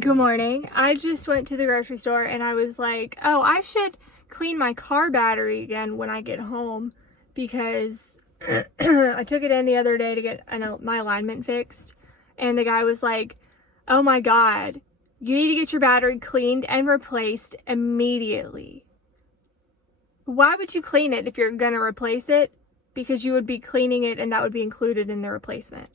Good morning. I just went to the grocery store and I was like, oh, I should clean my car battery again when I get home because I took it in the other day to get my alignment fixed. And the guy was like, oh my God, you need to get your battery cleaned and replaced immediately. Why would you clean it if you're going to replace it? Because you would be cleaning it and that would be included in the replacement.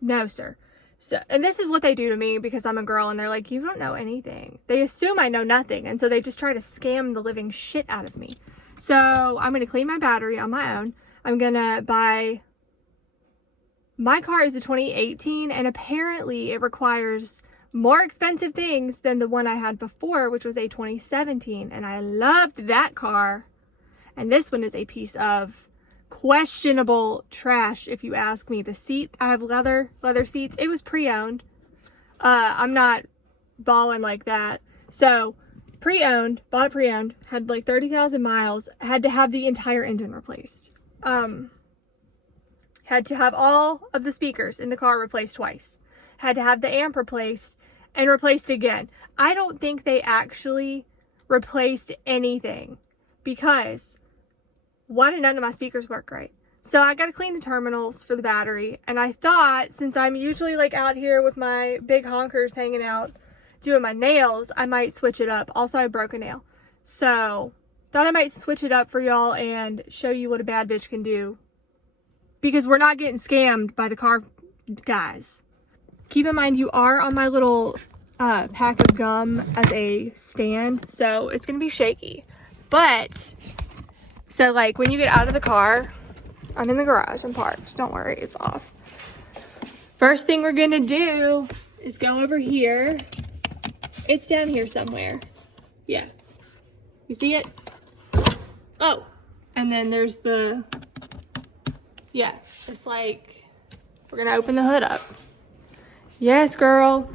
No, sir. So, and this is what they do to me because I'm a girl and they're like, you don't know anything. They assume I know nothing. And so they just try to scam the living shit out of me. So I'm going to clean my battery on my own. I'm going to buy, my car is a 2018 and apparently it requires more expensive things than the one I had before, which was a 2017. And I loved that car. And this one is a piece of questionable trash, if you ask me. The seat, I have leather seats. It was pre-owned. I'm not balling like that. So pre-owned, bought it pre-owned, had like 30,000 miles, had to have the entire engine replaced. Had to have all of the speakers in the car replaced twice. Had to have the amp replaced and replaced again. I don't think they actually replaced anything because why did none of my speakers work right? So I got to clean the terminals for the battery. And I thought, since I'm usually like out here with my big honkers hanging out, doing my nails, I might switch it up. Also, I broke a nail. So thought I might switch it up for y'all and show you what a bad bitch can do. Because we're not getting scammed by the car guys. Keep in mind, you are on my little pack of gum as a stand. So it's going to be shaky. But so like when you get out of the car, I'm in the garage, I'm parked, don't worry, it's off. First thing we're gonna do is go over here. It's down here somewhere. Yeah. You see it? Oh, and then there's the, yeah, it's like, we're gonna open the hood up. Yes, girl.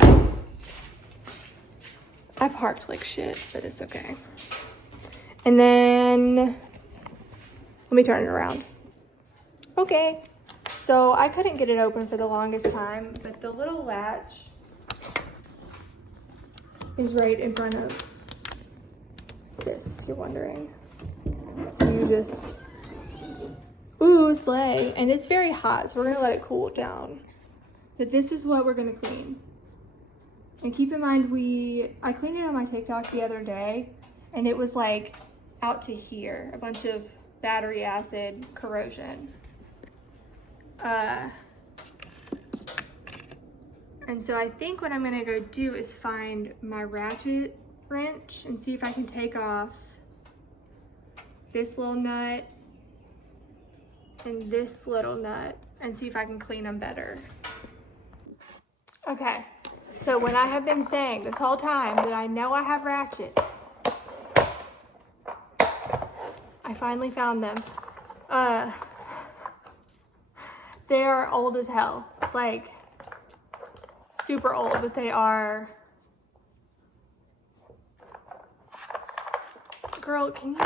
I parked like shit, but it's okay. And then, let me turn it around. Okay, so I couldn't get it open for the longest time, but the little latch is right in front of this, if you're wondering. So you just, ooh, slay. And it's very hot, so we're gonna let it cool down. But this is what we're gonna clean. And keep in mind, I cleaned it on my TikTok the other day, and it was like out to here, a bunch of battery acid corrosion. And so I think what I'm gonna go do is find my ratchet wrench and see if I can take off this little nut and this little nut and see if I can clean them better. Okay, so when I have been saying this whole time that I know I have ratchets, I finally found them. They're old as hell, like super old, but they are, girl, can you,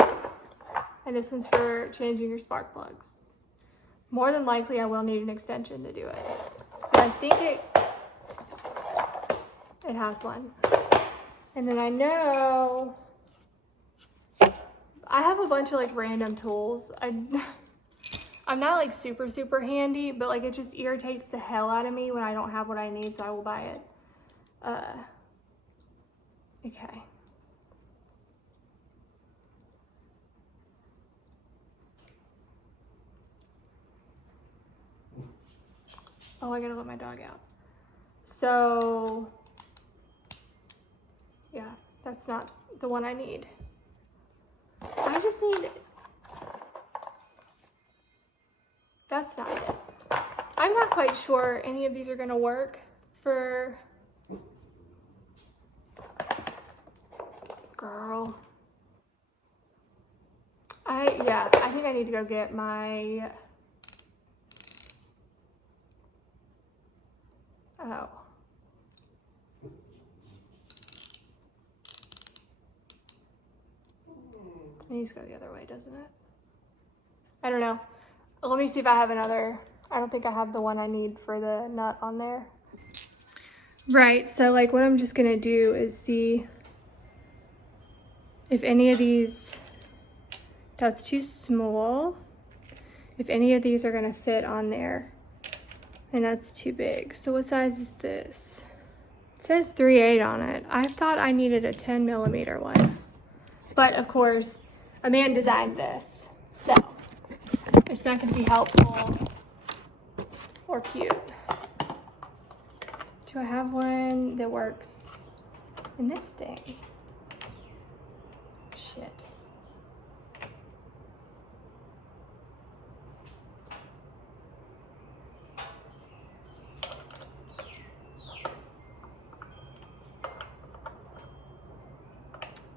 and this one's for changing your spark plugs. More than likely I will need an extension to do it, but I think it has one. And then I know I have a bunch of like random tools. I'm not like super handy, but like it just irritates the hell out of me when I don't have what I need, so I will buy it. Okay. Oh, I gotta let my dog out. So, yeah, that's not the one I need. I just need, that's not it. I'm not quite sure any of these are gonna work for, girl. I think I need to go get my, oh. It needs to go the other way, doesn't it? I don't know. Let me see if I have another. I don't think I have the one I need for the nut on there. Right, so like what I'm just gonna do is see if any of these, that's too small, if any of these are gonna fit on there, and that's too big. So what size is this? It says 3/8 on it. I thought I needed a 10mm one. But of course, a man designed this, so it's not gonna be helpful or cute. Do I have one that works in this thing? Shit.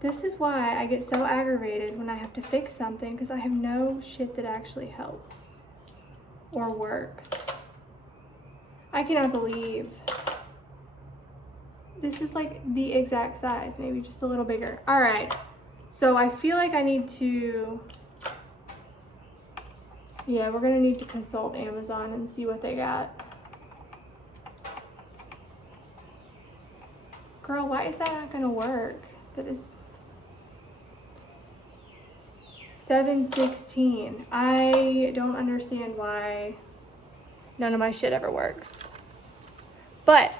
This is why I get so aggravated when I have to fix something, because I have no shit that actually helps or works. I cannot believe this is like the exact size, maybe just a little bigger. All right, so I feel like I need to, yeah, we're gonna need to consult Amazon and see what they got. Girl, why is that not gonna work? That is 7/16. I don't understand why none of my shit ever works. But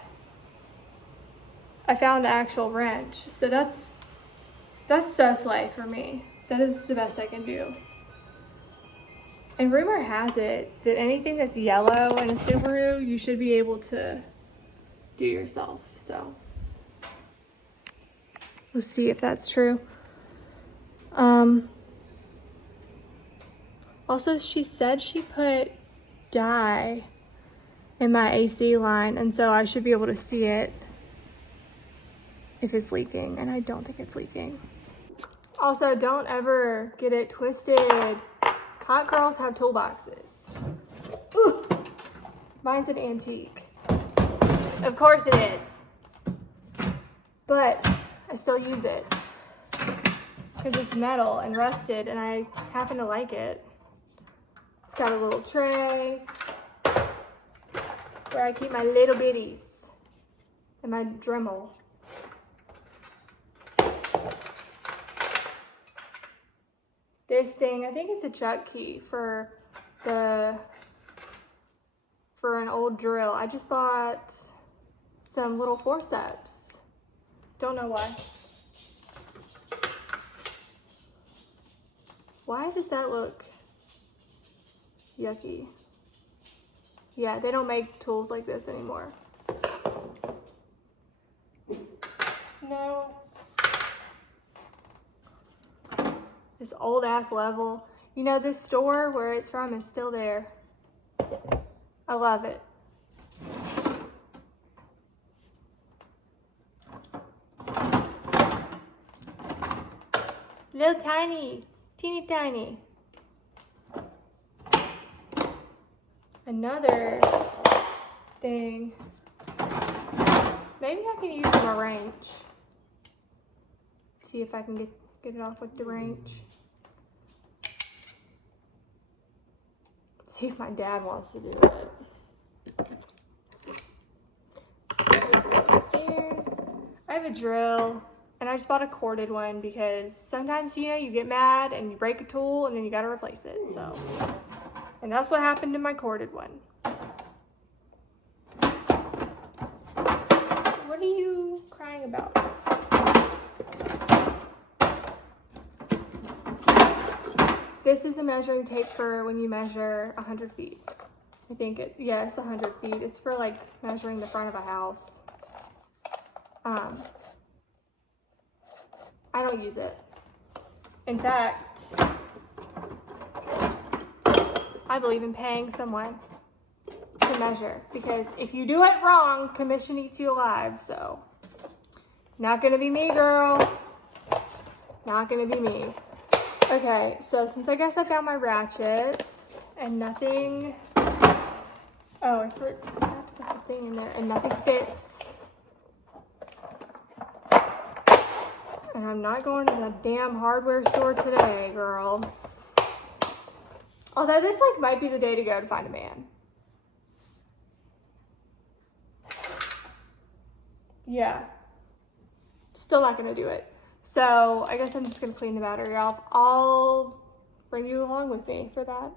I found the actual wrench, so that's so slay for me. That is the best I can do. And rumor has it that anything that's yellow in a Subaru, you should be able to do yourself, so we'll see if that's true. Also, she said she put dye in my AC line, and so I should be able to see it if it's leaking, and I don't think it's leaking. Also, don't ever get it twisted. Hot girls have toolboxes. Ooh, mine's an antique. Of course it is. But I still use it because it's metal and rusted, and I happen to like it. It's got a little tray where I keep my little bitties and my Dremel. This thing, I think it's a chuck key for an old drill. I just bought some little forceps. Don't know why. Why does that look yucky? Yeah, they don't make tools like this anymore. No. This old ass level. You know, this store where it's from is still there. I love it. Little tiny, teeny tiny. Another thing. Maybe I can use my wrench. See if I can get it off with the wrench. See if my dad wants to do it. Upstairs. I have a drill, and I just bought a corded one because sometimes, you know, you get mad and you break a tool and then you gotta replace it, so. And that's what happened to my corded one. What are you crying about? This is a measuring tape for when you measure 100 feet. I think yes, 100 feet. It's for like measuring the front of a house. I don't use it. In fact, I believe in paying someone to measure, because if you do it wrong, commission eats you alive. So, not gonna be me, girl. Not gonna be me. Okay, so since I guess I found my ratchets and nothing, oh, I forgot to put the thing in there, and nothing fits. And I'm not going to the damn hardware store today, girl. Although this like might be the day to go to find a man. yeah, still not gonna do it. So I guess I'm just gonna clean the battery off. I'll bring you along with me for that.